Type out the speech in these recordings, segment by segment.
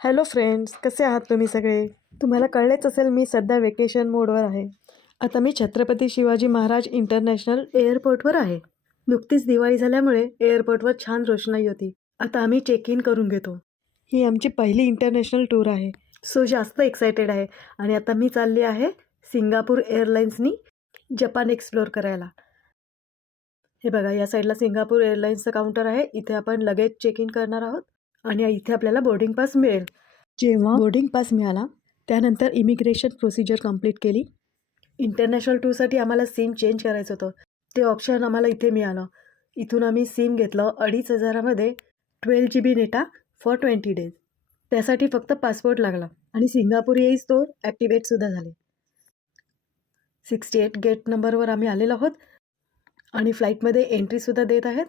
Hello friends कसे आहात तुम्ही सगळे? तुम्हाला कळलेच असेल मी सध्या वेकेशन मोडवर आहे. आता मी छत्रपती शिवाजी महाराज इंटरनॅशनल एअरपोर्टवर आहे. नुकतीच दिवाळी झाल्यामुळे एअरपोर्टवर छान रोषणाई होती. आता आम्ही चेक इन करून घेतो. ही आमची पहिली इंटरनॅशनल टूर आहे. सो जास्त एक्सायटेड आहे. आणि आता मी चालली आहे सिंगापूर एअरलाईन्सनी जपान एक्सप्लोअर करायला. हे बघा या साईडला सिंगापूर एअरलाईन्सचं काउंटर आहे. इथे आपण लगेच चेक इन करणार आहोत. आणि इथे आपल्याला बोर्डिंग पास मिळेल. जेव्हा बोर्डिंग पास मिळाला त्यानंतर इमिग्रेशन प्रोसिजर कंप्लीट केली. इंटरनॅशनल टूरसाठी आम्हाला सिम चेंज करायचं होतं. ते ऑप्शन आम्हाला इथे मिळालं. इथून आम्ही सिम घेतलं अडीच हजारामध्ये twelve G B data for twenty days त्यासाठी फक्त पासपोर्ट लागला आणि सिंगापूर येईच तो ॲक्टिवेटसुद्धा झाले. सिक्स्टी एट गेट नंबरवर आम्ही आलेलो आहोत. आणि फ्लाईटमध्ये एंट्रीसुद्धा देत आहेत.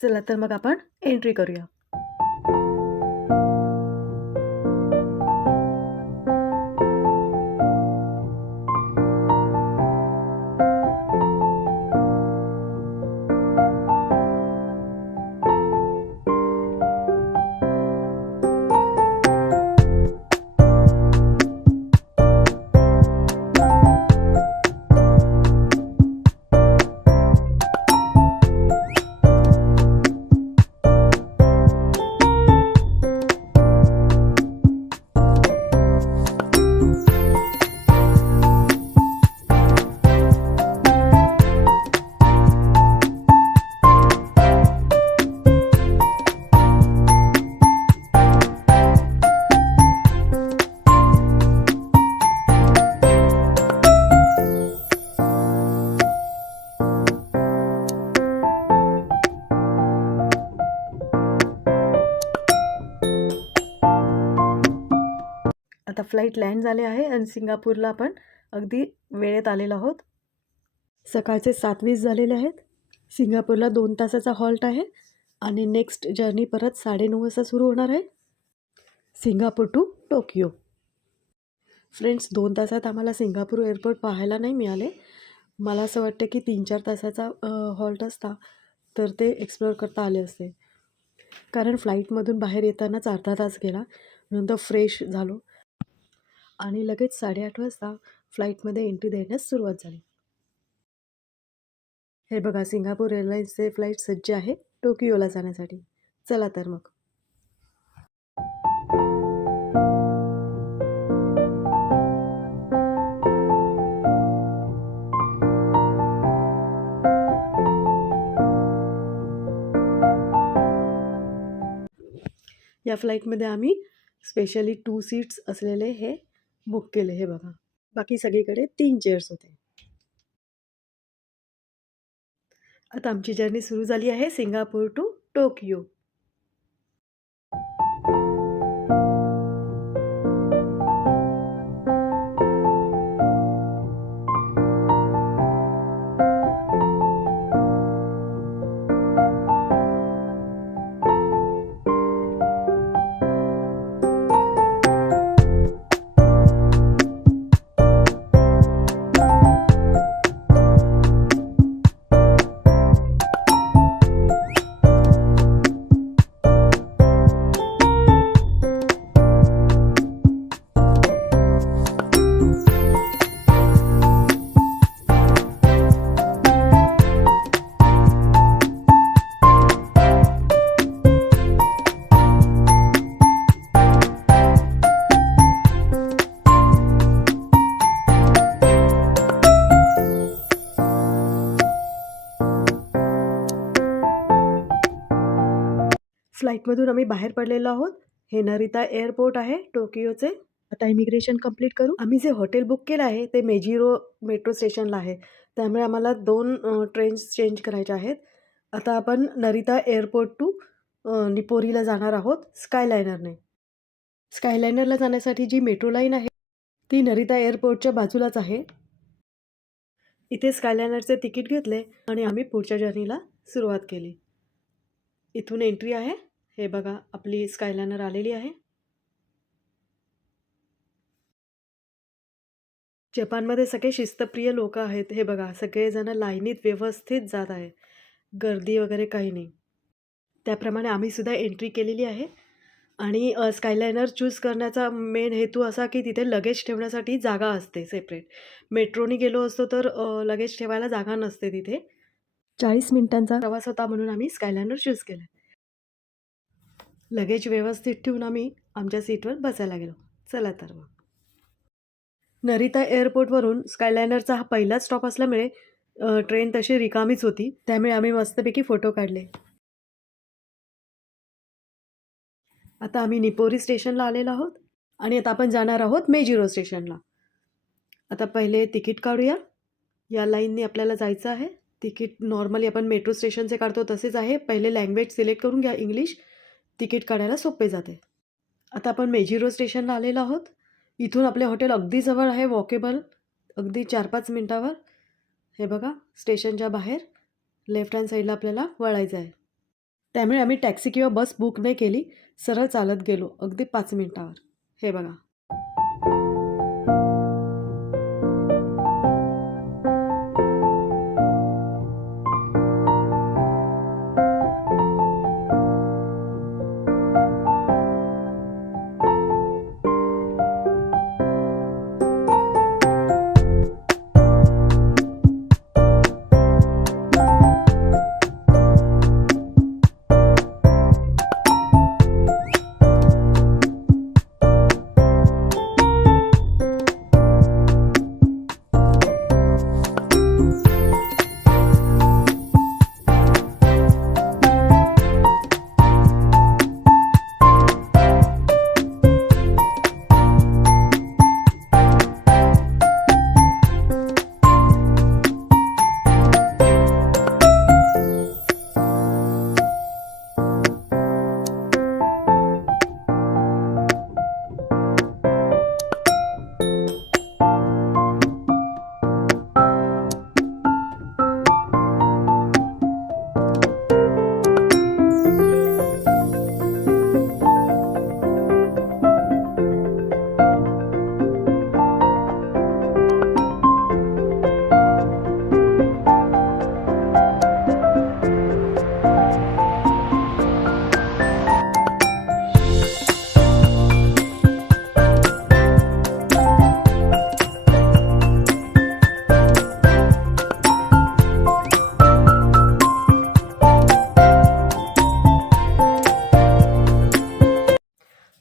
चला तर मग आपण एंट्री करूया. फ्लाईट लँड झाले आहे आणि सिंगापूरला आपण अगदी वेळेत आलेलो आहोत. सकाळचे सात वीस झालेले आहेत. सिंगापूरला दोन तासाचा हॉल्ट आहे आणि नेक्स्ट जर्नी परत साडेनऊ वाजता सुरू होणार आहे. Singapore to Tokyo. फ्रेंड्स दोन तासात आम्हाला सिंगापूर एअरपोर्ट पाहायला नाही मिळाले. मला असं वाटतं की तीन चार तासाचा हॉल्ट असता तर ते एक्सप्लोअर करता आले असते. कारण फ्लाईटमधून बाहेर येतानाच अर्धा तास गेला. नंतर फ्रेश झालो. आणि लगेच साडेआठ वाजता फ्लाईटमध्ये एंट्री देण्यास सुरुवात झाली. हे बघा सिंगापूर एअरलाईन्सचे फ्लाईट सज्ज आहे टोकियोला जाण्यासाठी. चला तर मग. या फ्लाईटमध्ये आम्ही स्पेशली टू सीट्स असलेले हे बुक केले हे बघा. बाकी सगळीकडे तीन चेअर्स होते. आता आमची जर्नी सुरू झाली आहे सिंगापूर टू टोकियो फ्लाईटमधून आम्ही बाहेर पडलेलो आहोत. हे नरिता एअरपोर्ट आहे टोकियोचे. आता इमिग्रेशन कंप्लीट करू. आम्ही जे हॉटेल बुक केलं आहे ते मेजिरो मेट्रो स्टेशनला आहे. त्यामुळे आम्हाला दोन ट्रेन्स चेंज करायच्या आहेत. आता आपण नरिता एअरपोर्ट टू निपोरीला जाणार आहोत स्कायलायनरने. स्कायलायनरला जाण्यासाठी जी मेट्रो लाईन आहे ती नरिता एअरपोर्टच्या बाजूलाच आहे. इथे स्कायलायनरचे तिकीट घेतले आणि आम्ही पुढच्या जर्नीला सुरुवात केली. इथून एंट्री आहे. हे बघा आपली स्कायलायनर आलेली आहे. जपानमध्ये सगळे शिस्तप्रिय लोक आहेत. हे बघा सगळेजण लाईनीत व्यवस्थित जात आहे गर्दी वगैरे काही नाही. त्याप्रमाणे आम्हीसुद्धा एंट्री केलेली आहे. आणि स्कायलायनर चूज करण्याचा मेन हेतू असा की तिथे लगेज ठेवण्यासाठी जागा असते सेपरेट मेट्रोनी गेलो असतो तर लगेज ठेवायला जागा नसते तिथे. चाळीस मिनिटांचा प्रवास होता म्हणून आम्ही स्कायलायनर चूज केला. लगेज व्यवस्थित ठेवून आम्ही आमच्या सीटवर बसायला गेलो. चला तर मग. नरिता एअरपोर्टवरून स्कायलायनरचा हा पहिलाच स्टॉप असल्यामुळे ट्रेन तशी रिकामीच होती. त्यामुळे आम्ही मस्तपैकी फोटो काढले. आता आम्ही निपोरी स्टेशनला आलेलो आहोत आणि आता आपण जाणार आहोत मेजिरो स्टेशनला. आता पहिले तिकीट काढूया. या लाईनने आपल्याला जायचं आहे. तिकीट नॉर्मली आपण मेट्रो स्टेशनचे काढतो तसेच आहे. पहिले लँग्वेज सिलेक्ट करून घ्या इंग्लिश. तिकीट काढायला सोपे जाते. आता आपण मेजिरो स्टेशनला आलेलो आहोत. इथून आपले हॉटेल अगदी जवळ आहे वॉकेबल अगदी चार पाच मिनटावर. हे बघा स्टेशनच्या बाहेर. लेफ्ट हँड साईडला आपल्याला वळायचं आहे. त्यामुळे आम्ही टॅक्सी किंवा बस बुक नाही केली. सरळ चालत गेलो. अगदी पाच मिनटावर. हे बघा.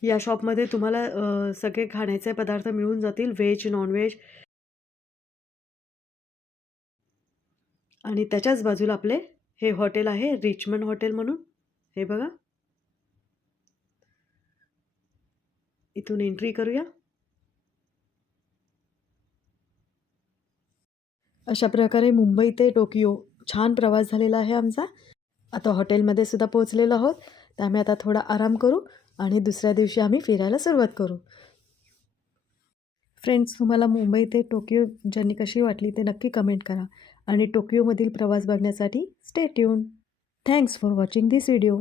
या शॉपमध्ये तुम्हाला सगळे खाण्याचे पदार्थ मिळून जातील व्हेज नॉनव्हेज. आणि त्याच्याच बाजूला आपले हे हॉटेल आहे रिचमंड हॉटेल म्हणून. हे बघा. इथून एंट्री करूया. अशा प्रकारे मुंबई ते टोकियो छान प्रवास झालेला आहे आमचा. आता हॉटेलमध्ये सुद्धा पोहोचलेलो आहोत. त्यामुळे आता थोडा आराम करू. आणि दुसऱ्या दिवशी आम्ही फिरायला सुरुवात करू. फ्रेंड्स तुम्हाला मुंबई ते टोकियो जर्नी कशी वाटली ते नक्की कमेंट करा. आणि टोकियोमधील प्रवास बघण्यासाठी stay tune thanks for watching this video